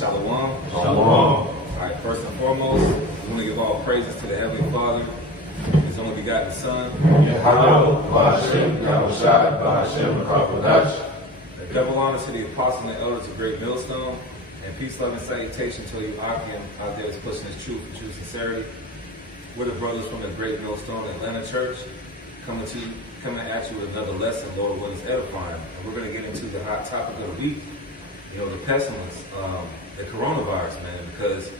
Shalom. Shalom. All right, first and foremost, we want to give all praises to the Heavenly Father, His only begotten Son. Double honor to the apostle and the elders of Great Millstone, and peace, love, and salutation to you, Akim, out there that's pushing His truth and true sincerity. We're the brothers from the Great Millstone Atlanta Church, coming at you with another lesson, Lord, what is edifying. And we're going to get into the hot topic of the week, the pestilence, the coronavirus, man, because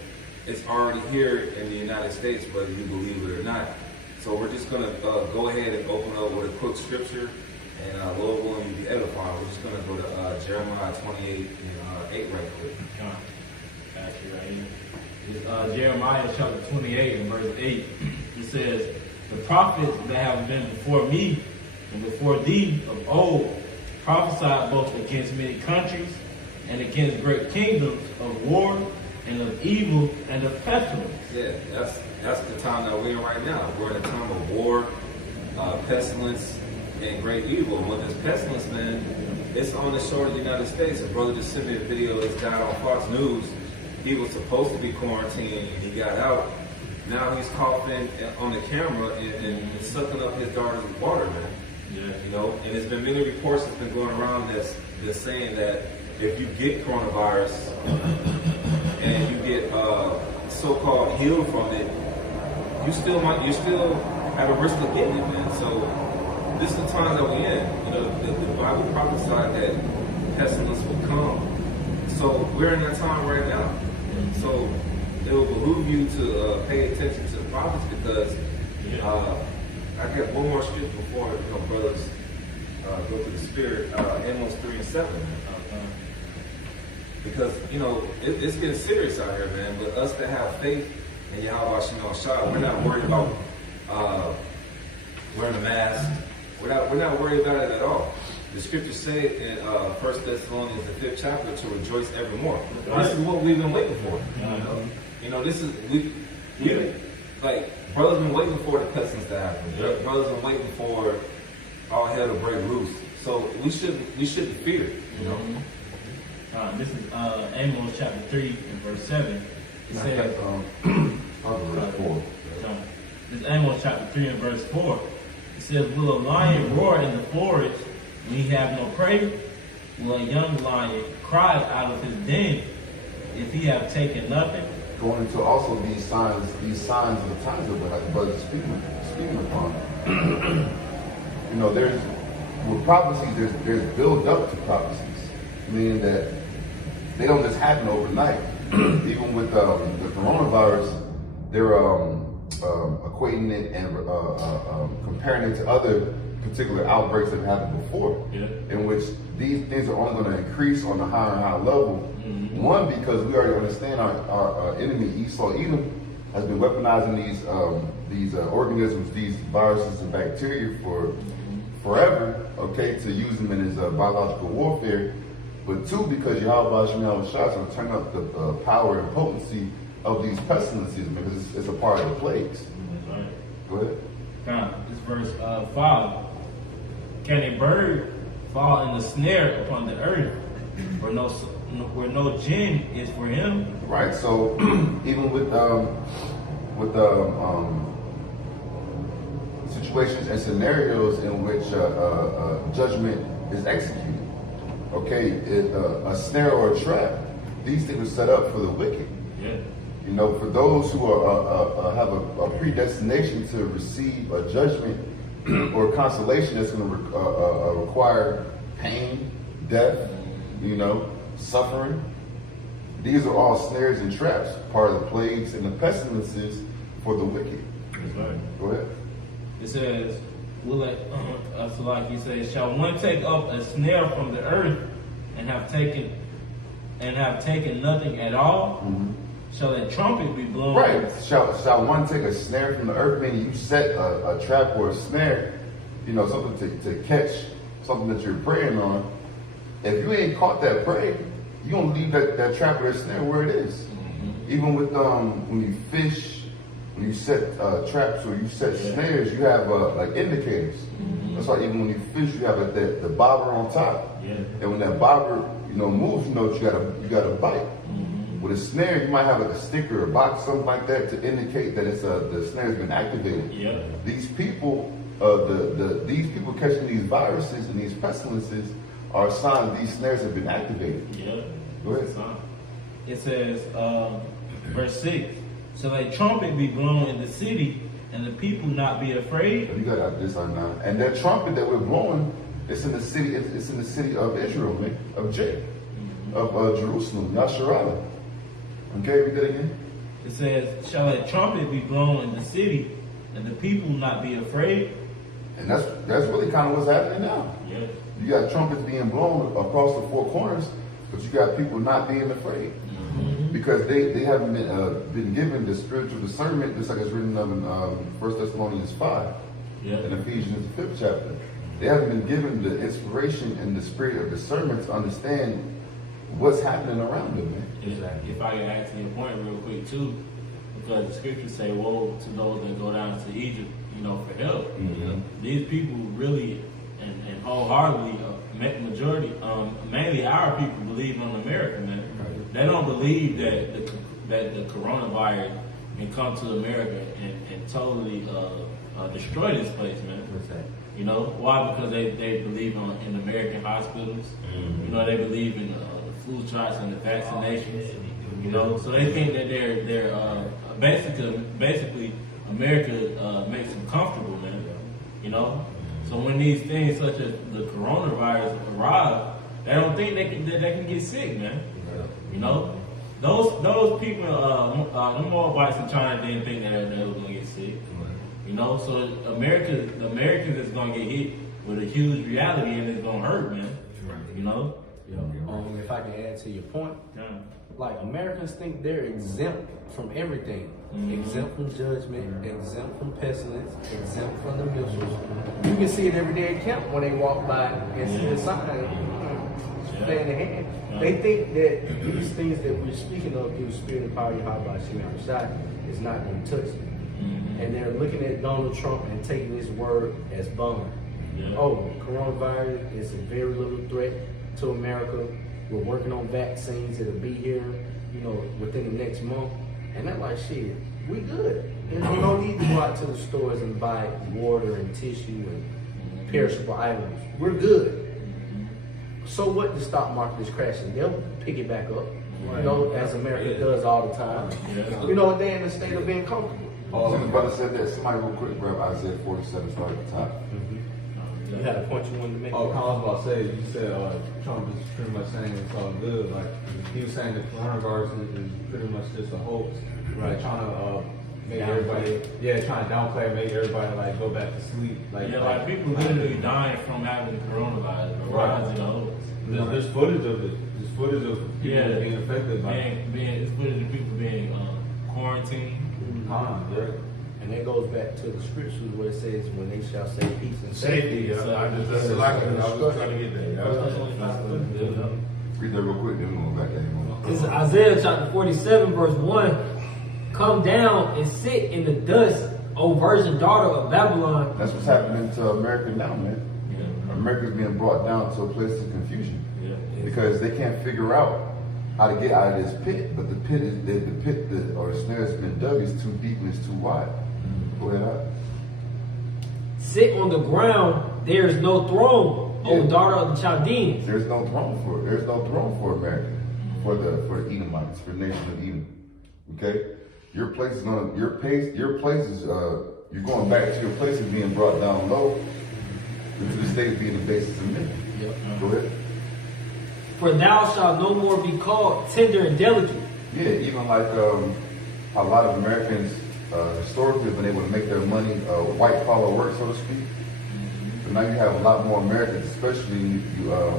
it's already here in the United States, whether you believe it or not. So we're just going to go ahead and open up with a quick scripture, and Lord willing, you'll be edifying. We're just going to go to Jeremiah 28 and 8 right quick. It's Jeremiah chapter 28 and verse 8. It says, "The prophets that have been before me and before thee of old prophesied both against many countries and against great kingdoms of war and of evil and of pestilence." Yeah, that's the time that we're in right now. We're in a time of war, pestilence, and great evil. And with this pestilence, man, it's on the shore of the United States. A brother just sent me a video of this guy on Fox News. He was supposed to be quarantined, and he got out. Now he's coughing on the camera and sucking up his daughter's water, man. Yeah. And there's been many reports that's been going around that's saying that if you get coronavirus and you get so-called healed from it, you're still at a risk of getting it, man. So this is the time that we're in. The Bible prophesied that pestilence will come. So we're in that time right now. So it will behoove you to pay attention to the prophets, because I got one more scripture before brothers go to the Spirit. Amos 3 and 7. Because it's getting serious out here, man. But us that have faith in Yahweh Shai, we're not worried about wearing a mask. We're not worried about it at all. The scriptures say in 1 Thessalonians, the 5th chapter, to rejoice evermore. Right. This is what we've been waiting for. This is like brothers been waiting for the pestilence to happen. Yeah. Brothers been waiting for all hell to break loose. So we shouldn't fear. This is Amos chapter 3 and verse 7. It says, verse 4. This is Amos chapter 3 and verse 4. It says, "Will a lion roar in the forest when he have no prey? Will a young lion cry out of his den if he have taken nothing?" Going into also these signs of the times that the brother is speaking upon. There's with prophecies, there's build up to prophecies, meaning that they don't just happen overnight. Even with the coronavirus, they're equating it and comparing it to other particular outbreaks that have happened before, in which these things are only going to increase on a higher and higher level. One, because we already understand our enemy Esau Edom has been weaponizing these organisms, these viruses and bacteria for forever, to use them in his biological warfare. But two, because Yahweh Shai is going to turn up the power and potency of these pestilences, because it's a part of the plagues. Right. Go ahead. This verse 5. "Can a bird fall in the snare upon the earth, where no gin is for him?" Right. So even with situations and scenarios in which judgment is executed, a snare or a trap, these things are set up for the wicked. Yeah. For those who have a predestination to receive a judgment or consolation that's going to require pain, death, suffering. These are all snares and traps, part of the plagues and the pestilences for the wicked. That's right. Go ahead. It says, so like he says, "Shall one take up a snare from the earth and have taken nothing at all? Shall a trumpet be blown?" Right. Shall one take a snare from the earth? Meaning you set a trap or a snare, something to catch something that you're preying on. If you ain't caught that prey, you're going to leave that trap or that snare where it is. Even with when you fish, when you set traps or you set snares, you have like indicators. That's why even when you fish, you have the bobber on top. And when that bobber, moves, you got to bite. With a snare, you might have like a sticker or a box, something like that, to indicate that the snare's been activated. Yeah. These people, these people catching these viruses and these pestilences are a sign that these snares have been activated. Yeah. Go ahead. It says, verse 6, "Shall a trumpet be blown in the city, and the people not be afraid?" You got this on now. And that trumpet that we're blowing, it's in the city. It's in the city of Israel, man, of Jacob, of Jerusalem, Yasharallah. Okay, read that again. It says, "Shall a trumpet be blown in the city, and the people not be afraid?" And that's really kind of what's happening now. Yeah. You got trumpets being blown across the four corners, but you got people not being afraid because they haven't been given the spiritual discernment, just like it's written of in 1 Thessalonians 5 and Ephesians the 5th chapter. They haven't been given the inspiration and the spirit of discernment to understand what's happening around them, man. Exactly. If I can ask you a point real quick too, because the scriptures say, "Woe to those that go down to Egypt, for help." These people really and wholeheartedly, mainly our people believe on America, man. They don't believe that the coronavirus can come to America and totally destroy this place, man. Why? Because they believe in American hospitals. They believe in the flu shots and the vaccinations. So they think that they're basically America makes them comfortable, man. So when these things such as the coronavirus arrive, they don't think they can get sick, man. Those people, the Moabites in China didn't think that they were gonna get sick. So the Americans is gonna get hit with a huge reality, and it's gonna hurt, man. If I can add to your point, like Americans think they're exempt from everything. Exempt from judgment, exempt from pestilence, exempt from the missiles. You can see it every day at camp when they walk by and see the sign, stay in the hand. They think that these things that we're speaking of through Spirit and Power Yahweh Shemar Shai is not going to touch them. And they're looking at Donald Trump and taking his word as bond. Oh, coronavirus is a very little threat to America. We're working on vaccines that'll be here, within the next month. And they're like, shit, we good. There's no need to go out to the stores and buy water and tissue and perishable items. We're good. So what? The stock market is crashing. They'll pick it back up, as America does all the time. They're in a state of being comfortable. Oh, the brother said that. Somebody real quick grab Isaiah 47, start at the top. You had a point you wanted to make? Oh, I was about to say, you said Trump is pretty much saying it's all good. Like, he was saying the coronavirus is pretty much just a hoax. Right. Trying to make everybody, trying to downplay and make everybody, like, go back to sleep. Like people literally dying from having the coronavirus. Right. There's footage of it. There's footage of people being affected by it. There's footage of people being quarantined. And that goes back to the scriptures where it says, when they shall say peace and safety. I was trying to get that. Read that real quick, then we'll go back to him. This is Isaiah chapter 47, verse 1. "Come down and sit in the dust, O virgin daughter of Babylon." That's what's happening to America now, man. America's being brought down to a place of confusion because they can't figure out how to get out of this pit. But the pit or the snare that's been dug is too deep and it's too wide. Go ahead, out. "Sit on the ground, there is no throne, O daughter of the Chaldeans." There's no throne for it. There's no throne for America, for the Edomites, for the nation of Edom. Okay, your place is going back to your place is being brought down low into the state of being the basis of men. Go ahead. "For thou shalt no more be called tender and delicate." Yeah, even like a lot of Americans historically have been able to make their money white collar work, so to speak. So now you have a lot more Americans, especially the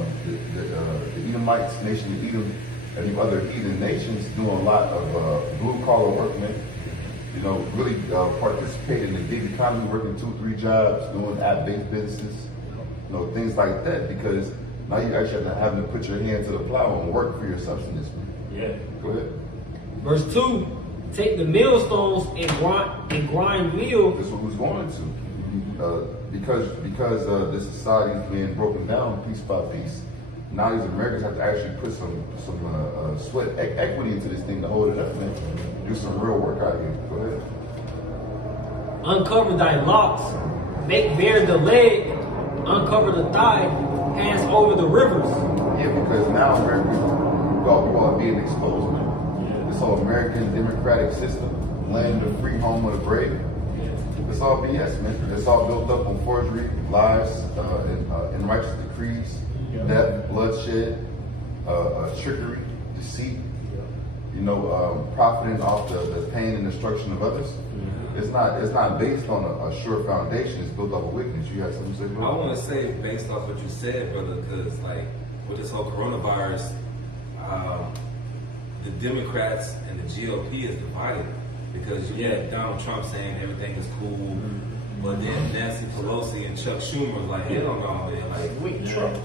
Edomites, nation of Edom, and the other heathen nations doing a lot of blue collar work, man. Really participating in the gig economy, working 2-3 jobs, doing app-based businesses, things like that, because now you actually having to put your hand to the plow and work for your subsistence, man. Go ahead. Verse 2. "Take the millstones and grind meal." This is what we're going to. Because the society is being broken down piece by piece. now these Americans have to actually put some sweat equity into this thing to hold it up, man. Do some real work out here. Go ahead. Uncover thy locks, make bare the leg, uncover the thigh, pass over the rivers. Yeah, because now America, we all being exposed, man. This whole American democratic system, land of free, home of the brave. It's all BS, man. It's all built up on forgery, lies, and righteous decrees, death, bloodshed, trickery, deceit. Profiting off the pain and destruction of others. It's not based on a sure foundation. It's built off of wickedness. You got something to say, bro? I want to say, based off what you said, brother, because like with this whole coronavirus, the Democrats and the GOP is divided because you had Donald Trump saying everything is cool, but then Nancy Pelosi and Chuck Schumer was like, hell no, man. Like,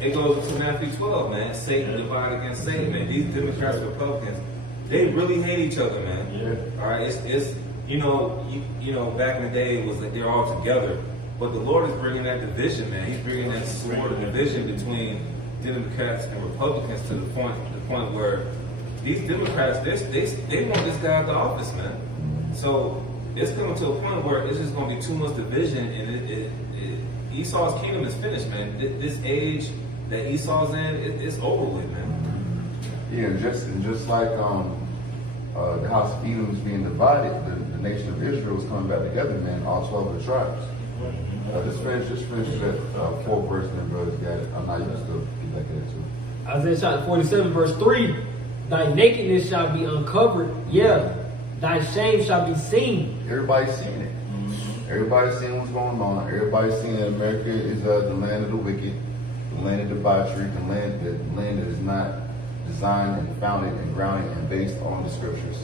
it goes to Matthew 12, man. Satan divided against Satan, man. These Democrats and Republicans, they really hate each other, man. Yeah. All right, it's back in the day, it was like they're all together. But the Lord is bringing that division, man. He's bringing that sword of division between Democrats and Republicans to the point where these Democrats, they want this guy out the office, man. So it's coming to a point where it's just going to be too much division, and Esau's kingdom is finished, man. This age that Esau's in, it's over with, man. Yeah, and just like the house of Edom is being divided, the nation of Israel is coming back together, man. All 12 of the tribes. Just finish that 4th verse, and then brothers got it. I'm not used to get back into it. Isaiah chapter 47, verse 3. Thy nakedness shall be uncovered, yeah. Thy shame shall be seen. Everybody's seeing it. Everybody's seeing what's going on. Everybody's seeing that America is the land of the wicked, the land of debauchery, the land that is not designed and founded and grounded and based on the scriptures.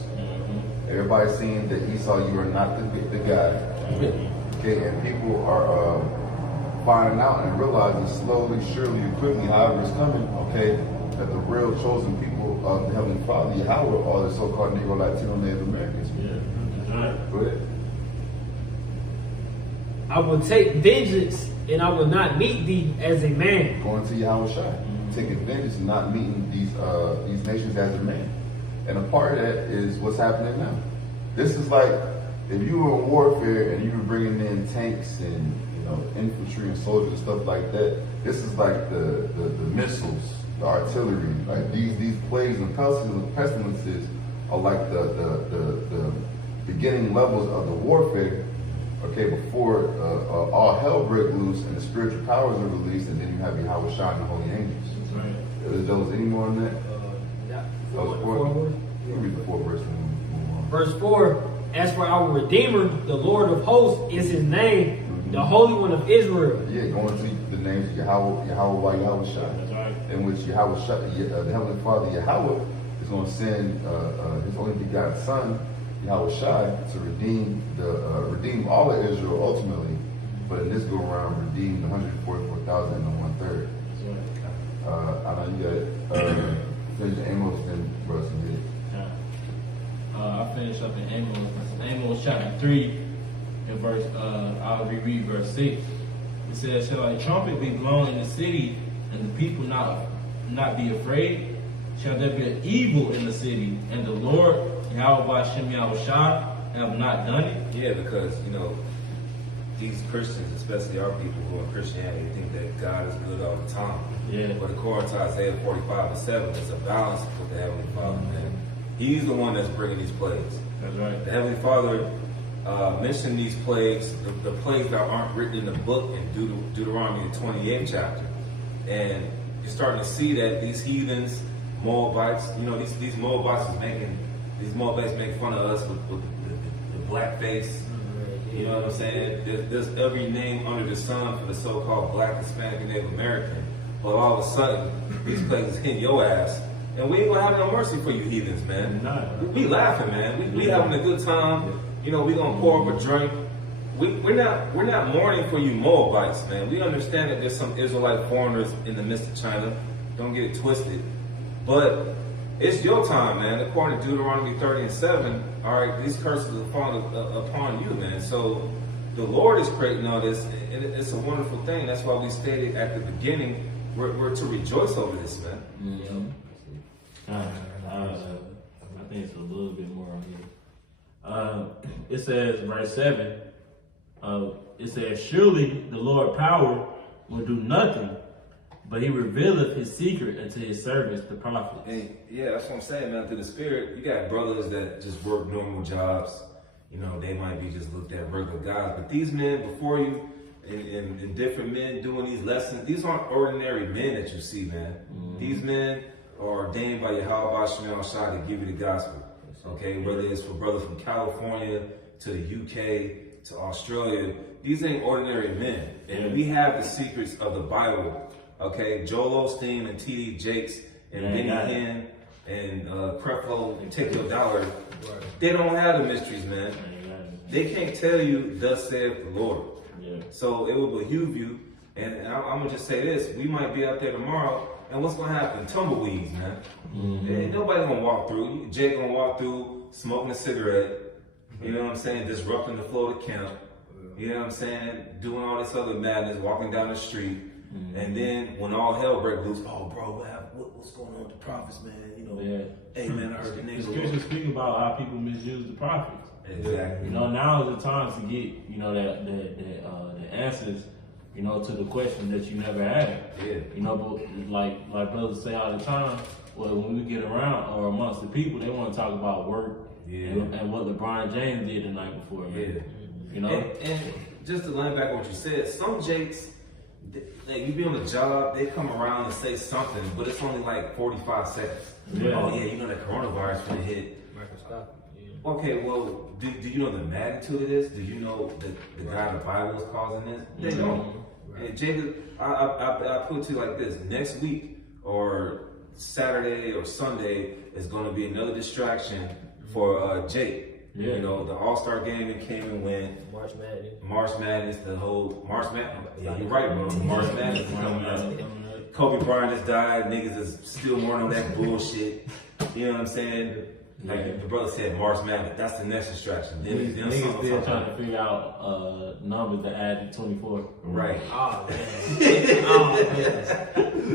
Everybody's seeing that Esau, you are not the guy. Okay, and people are finding out and realizing slowly, surely, quickly, however it's coming, okay, that the real chosen people of the Heavenly Father, Yahweh, are the so-called Negro, Latino, Native Americans. Go ahead. I will take vengeance, and I will not meet thee as a man. Going to Yahweh Shai, taking vengeance and not meeting these nations as a man. And a part of that is what's happening now. This is like if you were in warfare and you were bringing in tanks and infantry and soldiers and stuff like that. This is like the missiles, the artillery. Like these plagues and pestilences are like the beginning levels of the warfare. Okay, before all hell break loose and the spiritual powers are released, and then you have Yahweh Shai and the holy angels. That's right. There was any more on that? Yeah. That was 4. You read the 4th verse. Verse 4, as for our Redeemer, the Lord of hosts is his name, the Holy One of Israel. Yeah, going to the names of Yahweh by Yahweh Shai. That's right. In which Yahweh Shai, the Heavenly Father Yahweh is going to send his only begotten Son, Yahweh Shai, to redeem all of Israel ultimately, but in this go around, redeem the 144,000 and the 1/3. That's right. I know you got finish Amos and Russ and did. I finished up in Amos chapter 3, and I'll reread verse 6. It says, shall a trumpet be blown in the city, and the people not be afraid? Shall there be an evil in the city, and the Lord, Yahweh Hashem Yahweh Shai, have not done it? Yeah, because, these Christians, especially our people who are in Christianity, think that God is good all the time. Yeah. But according to Isaiah 45:7, it's a balance with the Heavenly Father, man. He's the one that's bringing these plagues. That's right. The Heavenly Father mentioned these plagues, the plagues that aren't written in the book in Deuteronomy 28th chapter. And you're starting to see that these heathens, Moabites, these Moabites make fun of us with the black face. You know what I'm saying? There's every name under the sun for the so-called black, Hispanic, and Native American. But all of a sudden, these plagues hit your ass. And we ain't gonna have no mercy for you heathens, man. We laughing, man. We having a good time. We gonna pour up a drink. We're not mourning for you Moabites, man. We understand that there's some Israelite foreigners in the midst of China. Don't get it twisted. But it's your time, man. According to Deuteronomy 30:7, all right, these curses are falling upon you, man. So the Lord is creating all this, and it's a wonderful thing. That's why we stated at the beginning we're to rejoice over this, man. I think it's a little bit more on here. It says, verse 7, it says, surely the Lord power will do nothing, but he revealeth his secret unto his servants, the prophets. And yeah, that's what I'm saying, man. Through the Spirit, you got brothers that just work normal jobs. You know, they might be just looked at regular guys. But these men before you, and different men doing these lessons, these aren't ordinary men that you see, man. These men are ordained by Yahweh Shem Shai to give you the gospel. Okay, whether it's for brothers from California to the UK to Australia, these ain't ordinary men. And we have the secrets of the Bible. Okay, Joel Osteen and T.D. Jakes and Benny Hinn and Creflo and Take Your Dollar, they don't have the mysteries, man. They can't tell you, thus saith the Lord. So it will behoove you, and I'm gonna just say this: we might be out there tomorrow, and what's gonna happen? Tumbleweeds, man. Ain't nobody gonna walk through. Jay gonna walk through smoking a cigarette. You know what I'm saying? Disrupting the flow of the camp. You know what I'm saying? Doing all this other madness, walking down the street. And then when all hell breaks loose, oh bro, what's going on with the prophets, man? You know, hey man, I heard the niggas. The scripture speak about how people misuse the prophets. Exactly. You know, now is the time to get, you know, the answers, you know, to the questions that you never had. Yeah. You know, but like brothers say all the time, well, when we get around or amongst the people, they want to talk about work and what LeBron James did the night before, man. You know? And just to land back on what you said, some Jakes, like you be on the job, they come around and say something, but it's only like 45 seconds. Oh yeah, you know the coronavirus when it hit. Okay, well, do you know the magnitude of this? Do you know that the God of the Bible is causing this? They don't. And Jacob, I put it to you like this: next week or Saturday or Sunday is going to be another distraction for Jake. You know, the All-Star game that came and went. March Madness, the whole March Madness. Yeah, you're right, bro. March Madness is coming up. Kobe Bryant just died. Niggas is still mourning that bullshit. You know what I'm saying? Like the brother said, March Madness. That's the next distraction. Niggas still trying to figure out numbers to add to 24. Right. Oh, man.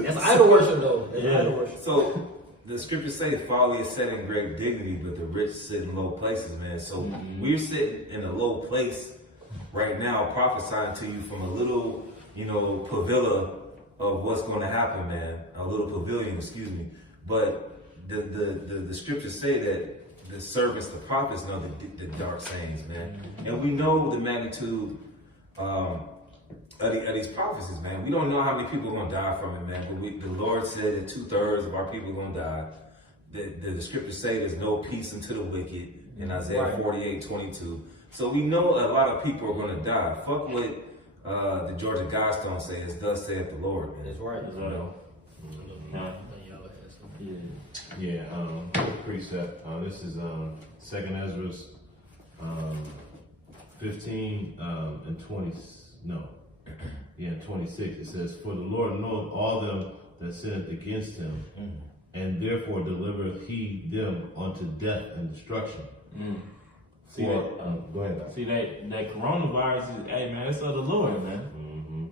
That's idol worship, though. That's idol worship. So the scriptures say folly is set in great dignity, but the rich sit in low places, man. So we're sitting in a low place right now, prophesying to you from a little, you know, pavilla of what's going to happen, man. A little pavilion, excuse me. But the scriptures say that the servants, the prophets, know the dark sayings, man. And we know the magnitude of these prophecies, man. We don't know how many people are going to die from it, man. But the Lord said that 2/3 of our people are going to die. The scriptures say there's no peace unto the wicked in Isaiah 48:22. So we know a lot of people are going to die. Fuck what the Georgia Guidestones say. It's thus saith the Lord, man. That's right. You know? Precept. This is 2nd Ezra 15 and 20. No. 26. It says, for the Lord knoweth all them that sinned against him, and therefore delivereth he them unto death and destruction. See that? Go ahead. See that coronavirus is, hey man, it's of the Lord, man.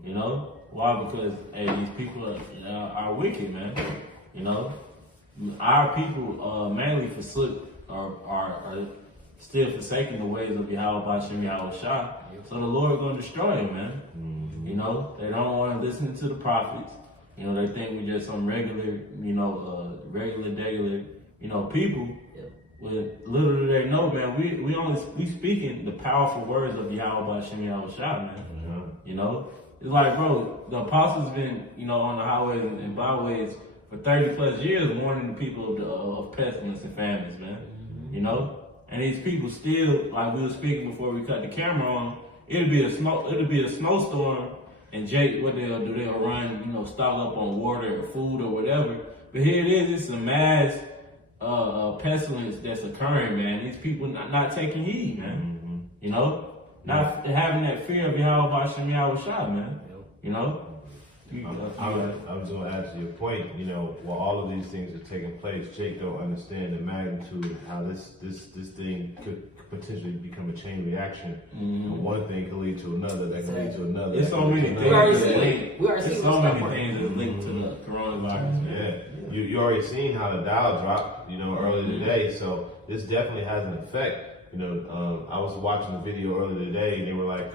You know why? Because hey, these people are wicked, man. You know, our people mainly forsook are still forsaking the ways of Yahweh Shem Shai. So the Lord gonna destroy him, man. You know, they don't want to listen to the prophets. You know, they think we're just some regular, you know, regular, you know, people. Well, little do they know, man, we speaking the powerful words of Yahweh Shem Shai, man. You know, it's like, bro, the apostles been, you know, on the highways and byways for 30 plus years warning the people of pestilence and famines, man. You know, and these people still, like we were speaking before we cut the camera on, it'll be a snowstorm, and Jake, what they'll do, they'll run, you know, stock up on water or food or whatever. But here it is, it's a mass pestilence that's occurring, man. These people not taking heed, man. You know, not having that fear of Yahweh Shem Shai, man. You know, I was going to add to your point. You know, while all of these things are taking place, Jake don't understand the magnitude of how this thing could potentially become a chain reaction. And one thing could lead to another. That can lead to another. There's so many things. We already There's so many things that's linked to the coronavirus. Yeah, you already seen how the Dow dropped. You know, earlier today. So this definitely has an effect. You know, I was watching a video earlier today, and they were like,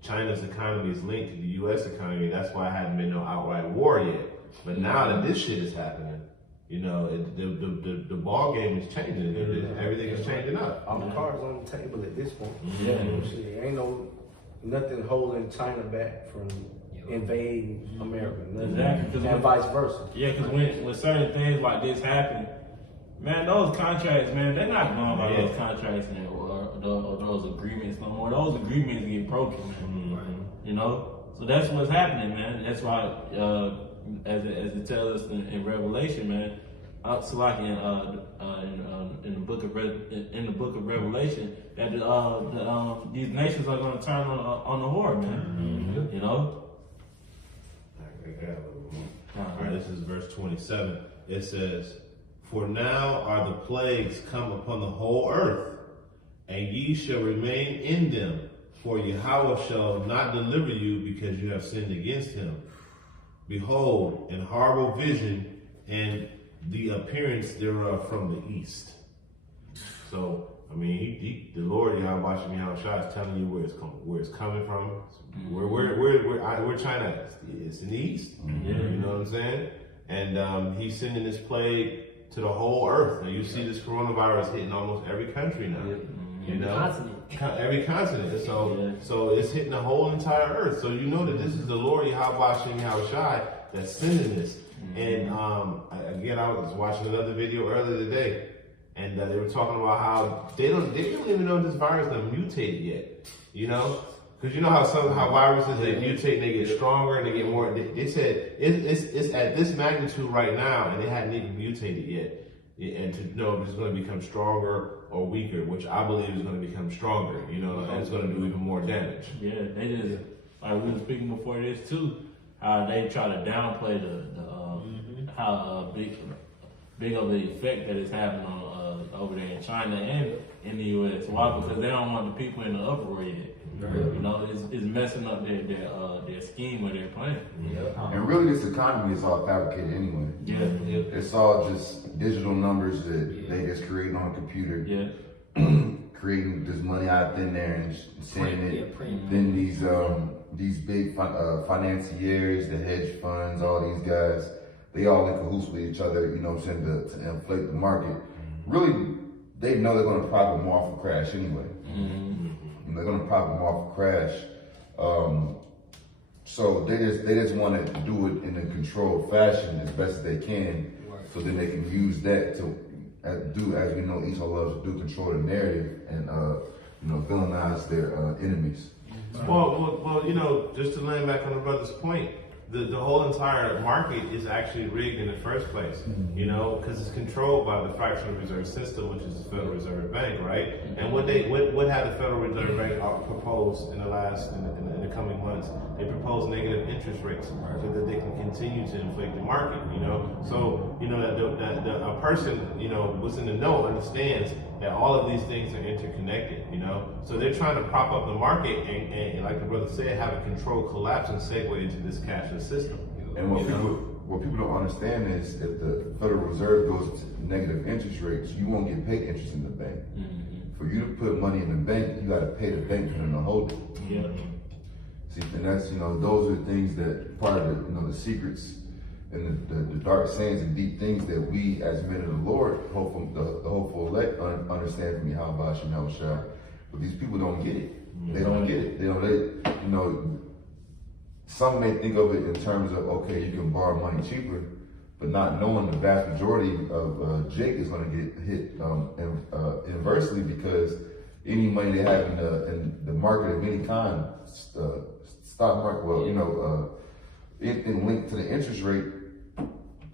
China's economy is linked to the U.S. economy. That's why it hadn't been no outright war yet. But now that this shit is happening, you know, the ball game is changing. Everything is changing up. All the cards on the table at this point. Yeah. Shit, ain't nothing holding China back from invading America. Exactly. And vice versa. Yeah, because when certain things like this happen, man, those contracts, man, they're not going by those contracts or those agreements no more. Those agreements get broken, man. You know? So that's what's happening, man. That's why, as it tells us in Revelation, man, so like in the book of Revelation, that these nations are going to turn on the whore, man. You know? All right, this is verse 27. It says, "For now are the plagues come upon the whole earth, and ye shall remain in them. For Yahweh shall not deliver you because you have sinned against him. Behold, an horrible vision, and the appearance thereof from the east." So, I mean, the Lord Yahweh is telling you where it's coming from. Where China is. It's in the east. You know what I'm saying? And he's sending this plague to the whole earth. And you see this coronavirus hitting almost every country now. You know, every continent. So it's hitting the whole entire earth. So you know that this is the Lord Yahweh that's sending this. And again, I was watching another video earlier today, and they were talking about how they don't even know this virus done mutated yet. You know, because you know how viruses they mutate and they get stronger and they get more. They said it's at this magnitude right now, and it hadn't even mutated yet. And to know if it's going to become stronger or weaker, which I believe is going to become stronger, you know, and it's going to do even more damage. Yeah, they just, like we were speaking before this too, how they try to downplay how big of the effect that it's having on over there in China and in the U.S. Why? Because they don't want the people in the uproar yet. You know, it's messing up their scheme or their plan. And really, this economy is all fabricated anyway. It's all just digital numbers that they just create on a computer. Creating this money out thin there and sending it. Then these big financiers, the hedge funds, all these guys, they all in cahoots with each other, you know what I'm saying, to inflate the market. Really, they know they're going to profit more off a crash anyway. They're going to profit more off a crash. So they just want to do it in a controlled fashion as best as they can, so then they can use that to do, as we know, Esau loves to do, control the narrative and villainize their enemies. Well, you know, just to land back on the brother's point, the whole entire market is actually rigged in the first place, you know, because it's controlled by the fractional reserve system, which is the Federal Reserve Bank, right? And what had the Federal Reserve Bank proposed in the coming months? They proposed negative interest rates so that they can continue to inflate the market, you know. So, you know, that a person, you know, who's in the know understands that all of these things are interconnected, you know. So they're trying to prop up the market and like the brother said, have a controlled collapse and segue into this cashless system. And what people don't understand is if the Federal Reserve goes to negative interest rates, you won't get paid interest in the bank. For you to put money in the bank, you got to pay the bank for them to hold it. See, and that's, you know, those are the things that part of the, you know, the secrets and the dark sayings and deep things that we as men of the Lord, the hopeful elect, understand from Yahweh Shem Shai. But these people don't get it. They don't get it. You know, some may think of it in terms of, okay, you can borrow money cheaper, but not knowing the vast majority of Jake is going to get hit inversely, because any money they have in the market of any kind, stock market, well, you know, anything linked to the interest rate,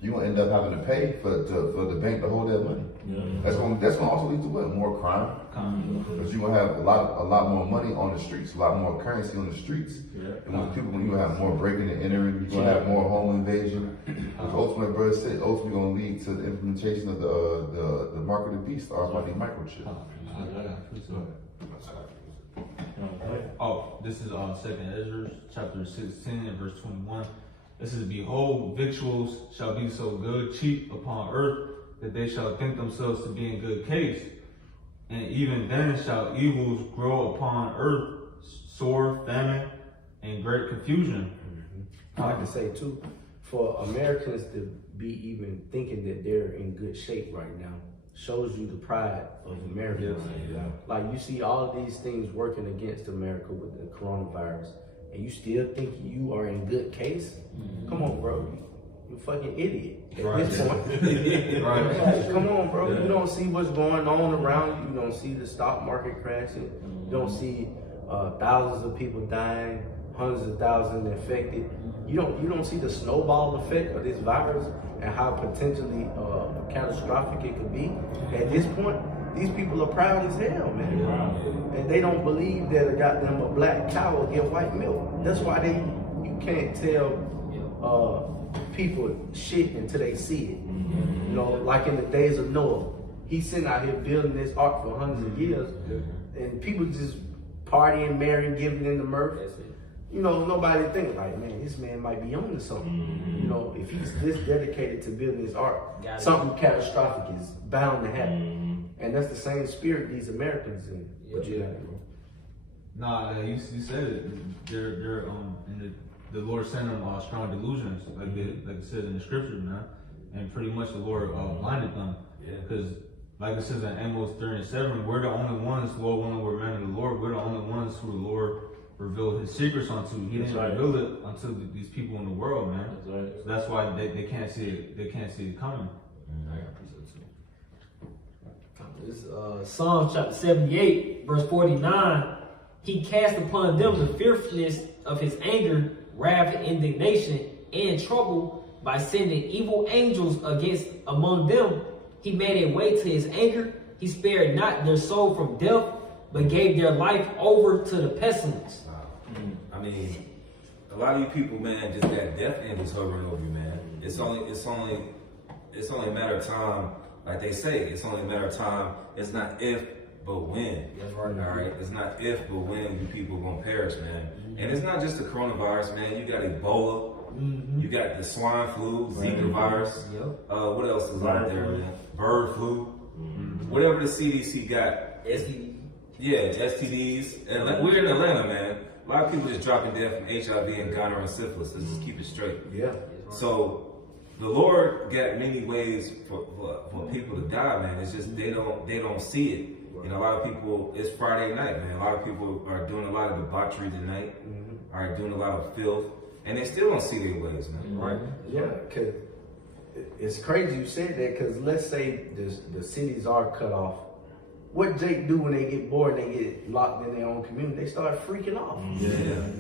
you're gonna end up having to pay for the bank to hold that money. Yeah. That's gonna also lead to what? More crime. Because you're gonna have a lot more money on the streets, a lot more currency on the streets. Yeah. And when you have more breaking and entering, you're gonna have more home invasion. Which ultimately, brother said, ultimately gonna lead to the implementation of the mark of the beast, or about the microchip. Oh, this is 2nd Ezra, chapter 16 and verse 21. This is, behold, victuals shall be so good, cheap upon earth, that they shall think themselves to be in good case. And even then shall evils grow upon earth, sword, famine, and great confusion. I like to say too, for Americans to be even thinking that they're in good shape right now shows you the pride of Americans. Like you see all of these things working against America with the coronavirus, and you still think you are in good case? Come on, bro. You fucking idiot at this point. Like, come on, bro. You don't see what's going on around you. You don't see the stock market crashing. You don't see thousands of people dying, hundreds of thousands infected. You don't see the snowball effect of this virus and how potentially catastrophic it could be. At this point, these people are proud as hell, man. And they don't believe that a black cow will get white milk. That's why you can't tell people shit until they see it. You know, like in the days of Noah. He's sitting out here building this ark for hundreds of years, and people just partying, marrying, giving in the mirth. You know, nobody think like, man, this man might be on to something. You know, if he's this dedicated to building his ark, something catastrophic is bound to happen. And that's the same spirit these Americans in. But Nah, you said it. They're in the Lord sent them strong delusions, like it says in the scripture, man. And pretty much the Lord blinded them. Because like it says in Amos 3:7, we're the only ones, Lord, when we're men of the Lord, we're the only ones who the Lord revealed his secrets unto. He didn't reveal it unto these people in the world, man. So that's why they can't see it. They can't see it coming. This Psalm chapter 78, verse 49. He cast upon them the fearfulness of his anger, wrath, indignation, and trouble by sending evil angels among them. He made a way to his anger. He spared not their soul from death, but gave their life over to the pestilence. I mean, a lot of you people, man, just got death angels hovering over you, man. It's only a matter of time. Like they say, it's only a matter of time. It's not if, but when. That's right. All right. It's not if, but when you people are gonna perish, man. And it's not just the coronavirus, man. You got Ebola. You got the swine flu, Zika virus. What else is out there, man? Bird flu. Whatever the CDC got. STDs. Yeah, STDs. And we're in Atlanta, man. A lot of people just dropping dead from HIV and gonorrhea and syphilis. Let's just keep it straight. So the Lord got many ways for people to die, man. It's just they don't see it. You know, a lot of people, it's Friday night, man. A lot of people are doing a lot of debauchery tonight, are doing a lot of filth, and they still don't see their ways, man. Right? Yeah, because it's crazy you said that, because let's say the cities are cut off. What Jake do when they get bored and they get locked in their own community? They start freaking off.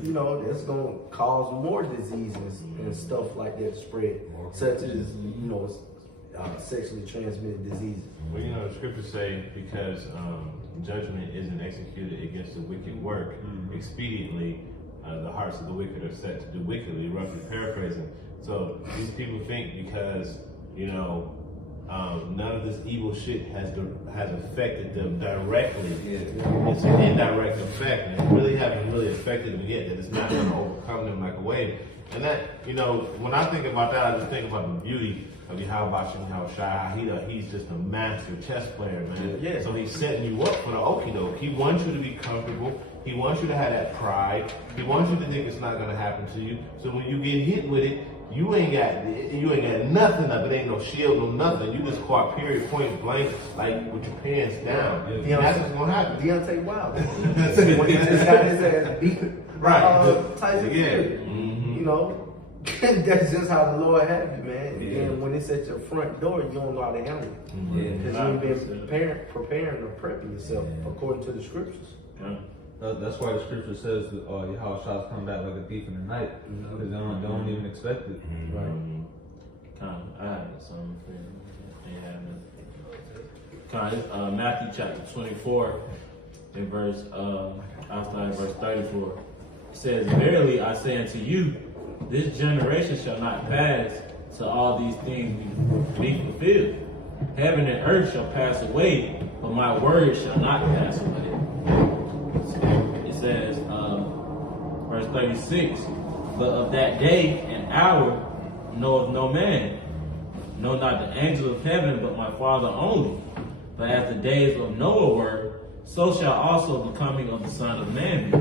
You know, that's going to cause more diseases and stuff like that to spread, such as, you know, sexually transmitted diseases. Well, you know, the scriptures say because judgment isn't executed against the wicked work, expediently the hearts of the wicked are set to do wickedly, roughly paraphrasing. So these people think because, you know, none of this evil shit has affected them directly. It's an indirect effect, and it really hasn't really affected them yet, that it's not going to overcome them like a wave. And that, you know, when I think about that, I just think about the beauty of Yahweh Shai. He's just a master chess player, man. So he's setting you up for the okie doke. He wants you to be comfortable. He wants you to have that pride. He wants you to think it's not going to happen to you. So when you get hit with it, you ain't got nothing of it. Ain't no shield, no nothing. You just caught period, point blank, like with your pants down. And that's what's gonna happen. Deontay Wilder, when he just got his ass beat, Tyson Fury. You know, that's just how the Lord had you, man. And when it's at your front door, you don't know how to handle it, because you've been preparing or prepping yourself according to the scriptures. That's why the scripture says that Yahweh shall come back like a thief in the night, because they don't even expect it. I Matthew chapter 24, in verse 34. It says, "Verily I say unto you, this generation shall not pass till all these things be fulfilled. Heaven and earth shall pass away, but my word shall not pass away." It says, verse 36, "But of that day and hour knoweth no man, no, not the angel of heaven, but my Father only. But as the days of Noah were, so shall also the coming of the Son of Man be."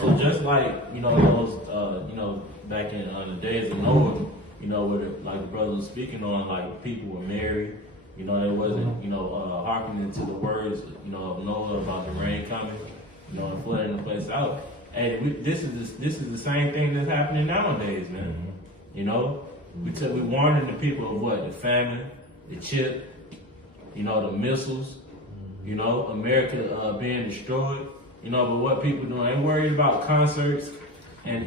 So just like, those, back in the days of Noah, where like the brother was speaking on, like people were married, they wasn't, hearkening to the words, of Noah about the rain coming, and flooding the place out. And this is the same thing that's happening nowadays, man. We warning the people of what? The famine, the chip, the missiles, America being destroyed. But what people doing? They worried about concerts and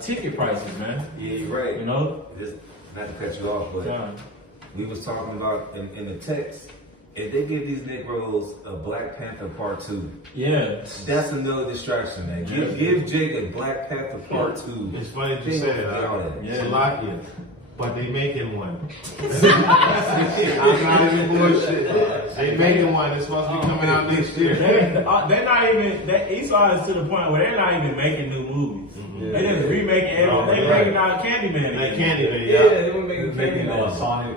ticket prices, man. Yeah, you're right. Just not to cut you off, but we was talking about in the text. If they give these Negroes a Black Panther Part 2, that's another distraction, man. Give Jake a Black Panther Part 2. It's funny that you said that. Slovakia, but they making one. I'm not even bullshit. They making one. It's supposed to be coming out next year. They're not even. Esau is to the point where they're not even making new movies. They just remaking everything. They making out Candyman. Like Candyman, they were making Candyman. Sonic,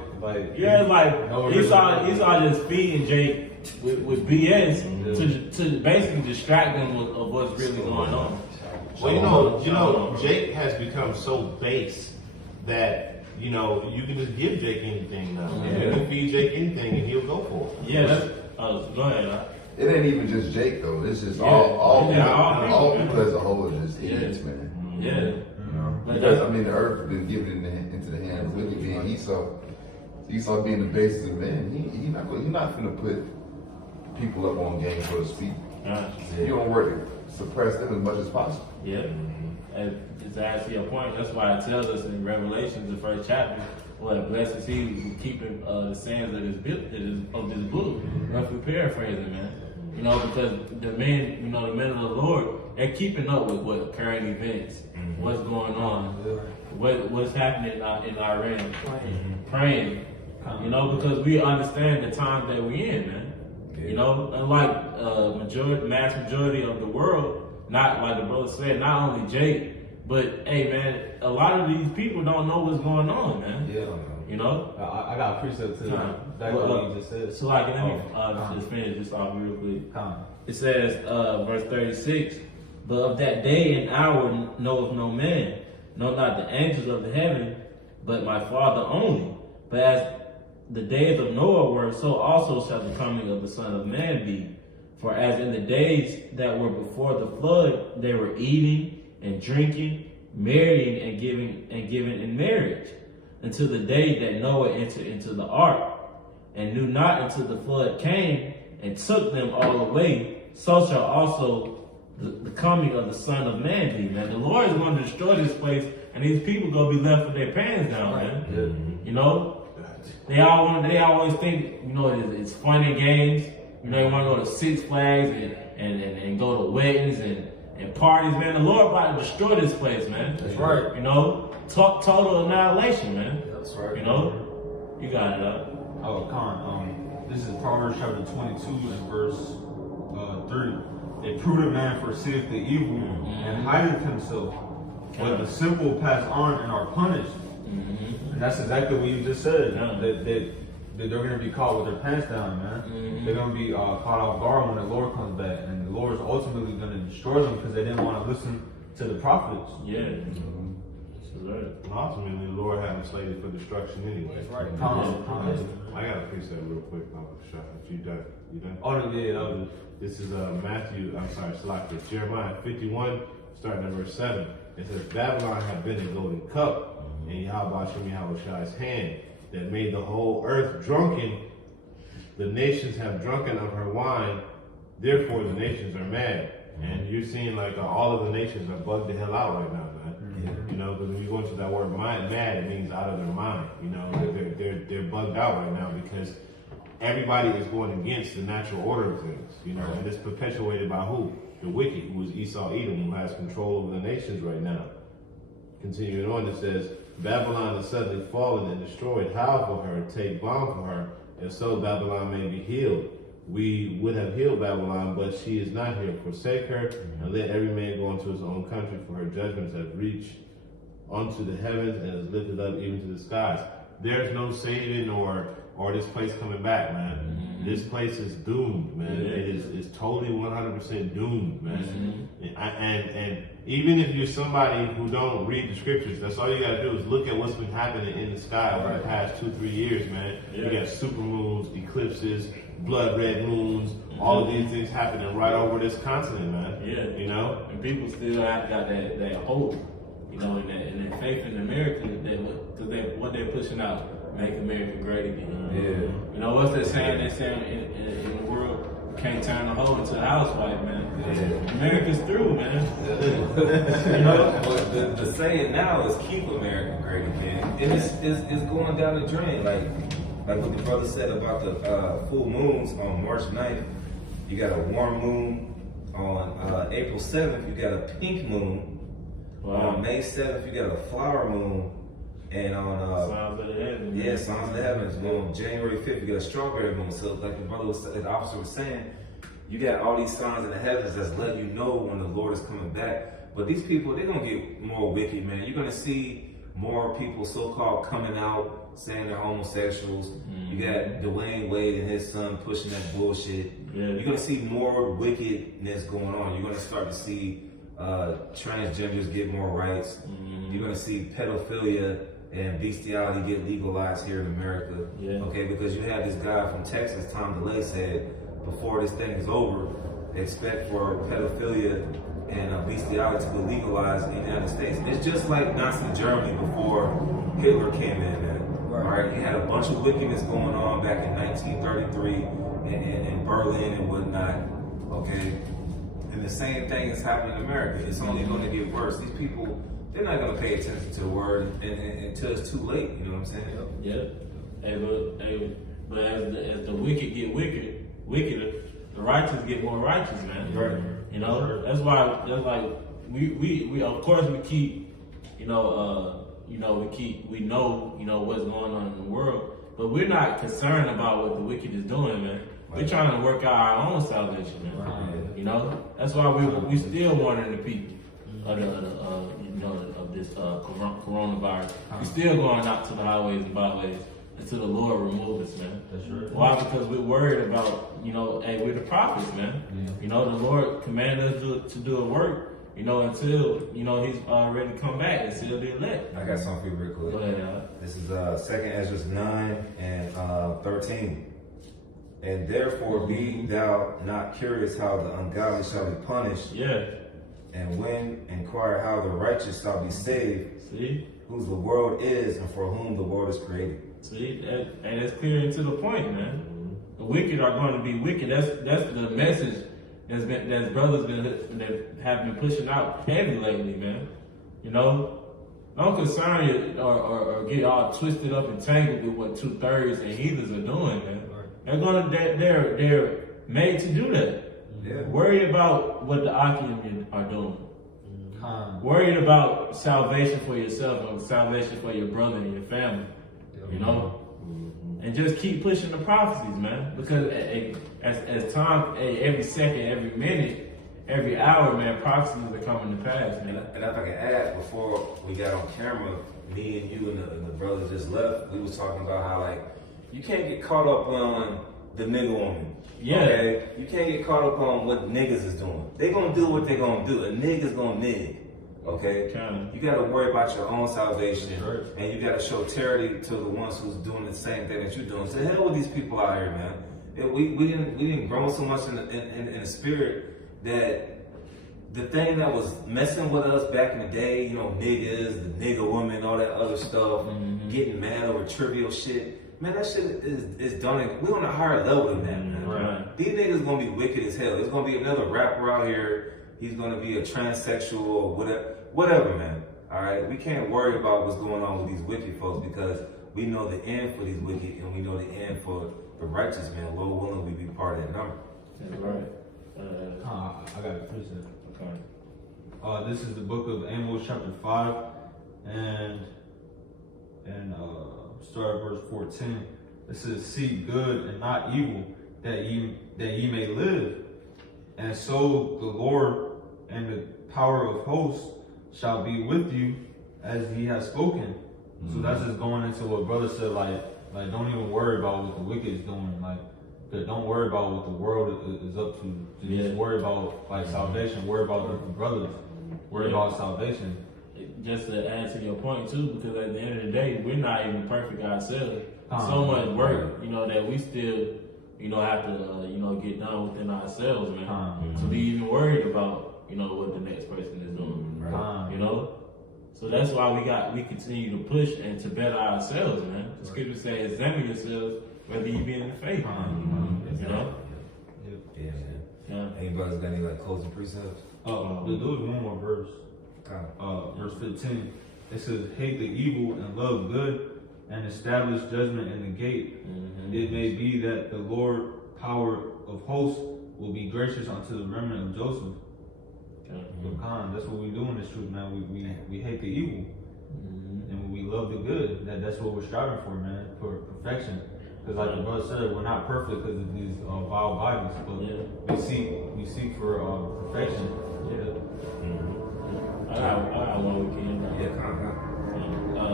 Esau just feeding Jake with BS to basically distract them of what's really going on. Well, Jake has become so base that you can just give Jake anything now. You can feed Jake anything and he'll go for it. Yeah, go ahead. It ain't even just Jake though. It's just all people as a whole are just idiots, man. Yeah. Because the earth has been given into the hands of wicked being Esau being the basis of man. He's not gonna put people up on game, so to speak. You don't work to suppress them as much as possible. Yeah. And to answer your point, that's why it tells us in Revelations, the first chapter, blessed is he who keeping the sayings of this book. Roughly paraphrasing, man. Because the men, the men of the Lord, they're keeping up with what current events, what's going on, what's happening in Iran, praying, because we understand the times that we're in, man. Unlike mass majority of the world, not like the brother said, not only Jake, but hey, man, a lot of these people don't know what's going on, man. I got a precept to that what you just said. So let me just finish this off real quick. It says, verse 36, "But of that day and hour knoweth no man, no, not the angels of the heaven, but my Father only. But as the days of Noah were, so also shall the coming of the Son of Man be. For as in the days that were before the flood, they were eating and drinking, marrying and giving in marriage, until the day that Noah entered into the ark, and knew not until the flood came and took them all away. So shall also the coming of the Son of Man be." Man, the Lord is going to destroy this place, and these people going to be left with their pants down, man. They always think, it's fun and games. They want to go to Six Flags and go to weddings and parties, man. The Lord about to destroy this place, man. That's right. Total annihilation, man. That's right. You got it up. This is Proverbs chapter 22 and verse 3. "A prudent man foreseeth the evil and hideth himself, but the simple pass on and are punished." And that's exactly what you just said. That they're going to be caught with their pants down, man. They're going to be caught off guard when the Lord comes back, and the Lord is ultimately going to destroy them because they didn't want to listen to the prophets. Yeah. Ultimately, the Lord had them slated for destruction anyway. That's right. I got a precept real quick. If you done. You done? Oh, yeah. This is Jeremiah 51, starting at verse 7. It says, "Babylon had been a golden cup, and Yahweh Shem Yahweh's hand, that made the whole earth drunken. The nations have drunken of her wine, therefore the nations are mad." And you're seeing all of the nations are bugged the hell out right now, man. Because when you go into that word mad, it means out of their mind. They're bugged out right now because everybody is going against the natural order of things, you know, and it's perpetuated by who? The wicked, who is Esau Edom, who has control over the nations right now. Continuing on, it says, Babylon is suddenly fallen and destroyed. Howl for her, take balm for her, and so Babylon may be healed. We would have healed Babylon, but she is not here. Forsake her, and let every man go into his own country, for her judgments have reached unto the heavens and is lifted up even to the skies. There's no saving or this place coming back, man. This place is doomed, man. It is totally 100% doomed, man. And even if you're somebody who don't read the scriptures, that's all you gotta do is look at what's been happening in the sky over the past 2-3 years, man. You got super moons, eclipses, blood red moons, all of these things happening right over this continent, man. Yeah. You know? And people still have got that hope, you know, and that faith in America, because what they're pushing out, make America great again. Yeah. You know, what's that saying they say in the world? Can't turn a hoe into a housewife, man. Yeah. America's through, man. You know, but the saying now is keep America great again. And it's going down the drain. Like what the brother said about the full moons on March 9th. You got a warm moon. On April 7th, you got a pink moon. Wow. On May 7th, you got a flower moon. And on Signs of the heavens. yeah, Signs of the Heavens. On January 5th, you got a strawberry moon. So like the officer was saying, you got all these signs in the heavens that's letting you know when the Lord is coming back. But these people, they're gonna get more wicked, man. You're gonna see more people so-called coming out saying they're homosexuals. You got Dwayne Wade and his son pushing that bullshit. Yeah. You're gonna see more wickedness going on. You're gonna start to see transgenders get more rights. You're gonna see pedophilia and bestiality get legalized here in America. Yeah. Okay, because you have this guy from Texas, Tom DeLay, said, before this thing is over, expect for pedophilia and bestiality to be legalized in the United States. It's just like Nazi Germany before Hitler came in, man. All right, you had a bunch of wickedness going on back in 1933 in Berlin and whatnot. Okay, and the same thing is happening in America. It's only going to get worse. These people, they're not going to pay attention to the word until it's too late. You know what I'm saying? Yeah. But as the wicked get wickeder, the righteous get more righteous, man. Right. You know, that's like we of course we keep, we know what's going on in the world, but we're not concerned about what the wicked is doing, man. We're trying to work out our own salvation, man. Right. You know, that's why we still warning the people of this coronavirus. We still going out to the highways and byways until the Lord remove us, man. That's right. Why? Because we're worried about, hey, we're the prophets, man. Yeah. You know, the Lord commanded us to do a work, until, He's ready to come back and seal the elect. I got something for you real quick. Go ahead, This is 2nd Ezra 9 and 13. And therefore be thou not curious how the ungodly shall be punished. Yeah. And when inquire how the righteous shall be saved. See? Whose the world is and for whom the world is created. See? And it's clear to the point, man. The wicked are going to be wicked. That's the message that brothers that have been pushing out heavy lately, man. Don't concern you or get all twisted up and tangled with what 2/3 and heathens are doing, man. They're made to do that. Yeah. Worry about what the Achaeans are doing. Worried about salvation for yourself or salvation for your brother and your family. And just keep pushing the prophecies, man. Because as time, every second, every minute, every hour, man, prophecies are coming to pass, man. And if I can add, before we got on camera, me and you and the brothers just left, we was talking about how, you can't get caught up on the nigga woman. Yeah. Okay? You can't get caught up on what niggas is doing. They gonna do what they gonna do. A nigga's gonna nig. Okay? Kinda. You gotta worry about your own salvation. Right. And you gotta show charity to the ones who's doing the same thing that you're doing. To hell with these people out here, man. We didn't grow so much in the spirit that the thing that was messing with us back in the day, niggas, the nigga woman, all that other stuff, getting mad over trivial shit. Man, that shit is done. We're on a higher level than that, man. Right. These niggas gonna be wicked as hell. There's gonna be another rapper out here. He's gonna be a transsexual or whatever, man. All right, we can't worry about what's going on with these wicked folks because we know the end for these wicked, and we know the end for the righteous, man. Lord willing, we be part of that number. That's right. I got a precept. Okay. This is the book of Amos, chapter 5, and start at verse 14. It says, "Seek good and not evil, that ye may live. And so the Lord and the power of hosts shall be with you, as he has spoken." So that's just going into what brother said, like don't even worry about what the wicked is doing. Like, don't worry about what the world is up to. Just worry about like salvation. Worry about the brothers. Worry about salvation. Just to add to your point too, because at the end of the day, we're not even perfect ourselves. So much work, that we still, have to, get done within ourselves, man. To be even worried about, what the next person is doing, So that's why we continue to push and to better ourselves, man. The scripture says, examine yourselves whether you be in the faith, Yeah, man. Anybody's got any like closing precepts? There was one more verse. Verse 15. It says, "Hate the evil and love good, and establish judgment in the gate. It may be that the Lord, power of hosts, will be gracious unto the remnant of Joseph." That's what we do in this truth, man. We hate the evil, and we love the good. That's what we're striving for, man, for perfection. Because like the brother said, we're not perfect because of these vile bodies, but we seek for perfection. I got one weekend.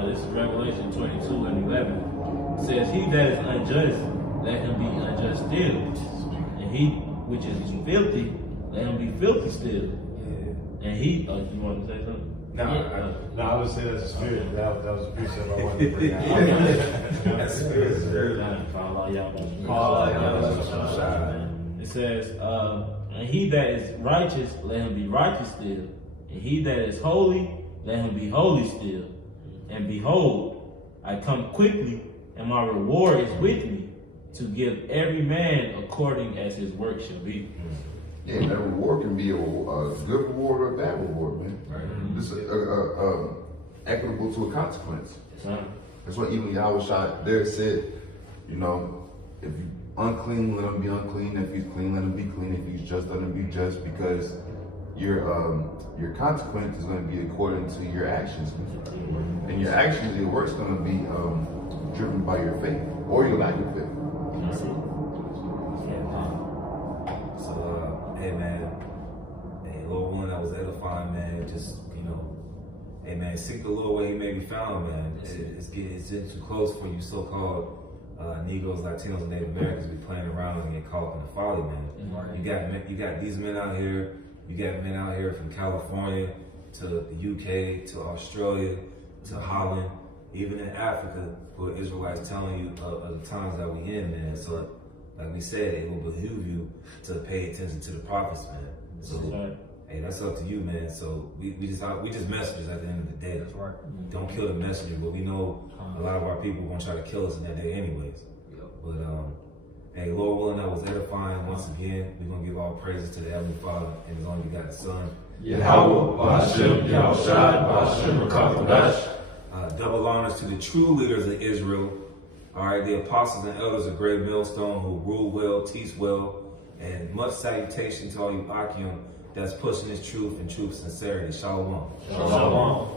This is Revelation 22 and 11. It says, "He that is unjust, let him be unjust still. And he which is filthy, let him be filthy still. And he, you want to say something? No, I would say that's a spirit. That was a precept I wanted to bring out. That's spirit. It says, and he that is righteous, let him be righteous still. And he that is holy, let him be holy still. And behold, I come quickly, and my reward is with me, to give every man according as his work shall be." Yeah, that reward can be a good reward or a bad reward, man. Right. This is equitable to a consequence. That's what even Yahweh there said, if you unclean, let him be unclean. If he's clean, let him be clean. If he's just, let him be just, because your consequence is going to be according to your actions. And your actions, your work's going to be driven by your faith or your lack of faith. Hey man, Lord willing, that was edifying, man. Just, hey man, seek the Lord where he may be found, man. It's getting too close for you so-called Negroes, Latinos, and Native Americans to be playing around and get caught up in the folly, man. You got these men out here. You got men out here from California to the UK to Australia to Holland, even in Africa, who are Israelites telling you of the times that we in, man. So, like we said, it will behoove you to pay attention to the prophets, man. So, hey, that's up to you, man. So we just messengers at the end of the day. That's right. Don't kill the messenger, but we know a lot of our people won't try to kill us in that day anyways. But hey, Lord willing, that was edifying. Once again, we're gonna give all praises to the Heavenly Father and His only begotten Son. Yahweh, Ba'ashem, Yahushai, Ba'ashem, Rakatash. Double honors to the true leaders of Israel. All right, the apostles and elders of Great Millstone who rule well, teach well, and much salutation to all you Akim that's pushing this truth and truth sincerity. Shalom. Shalom.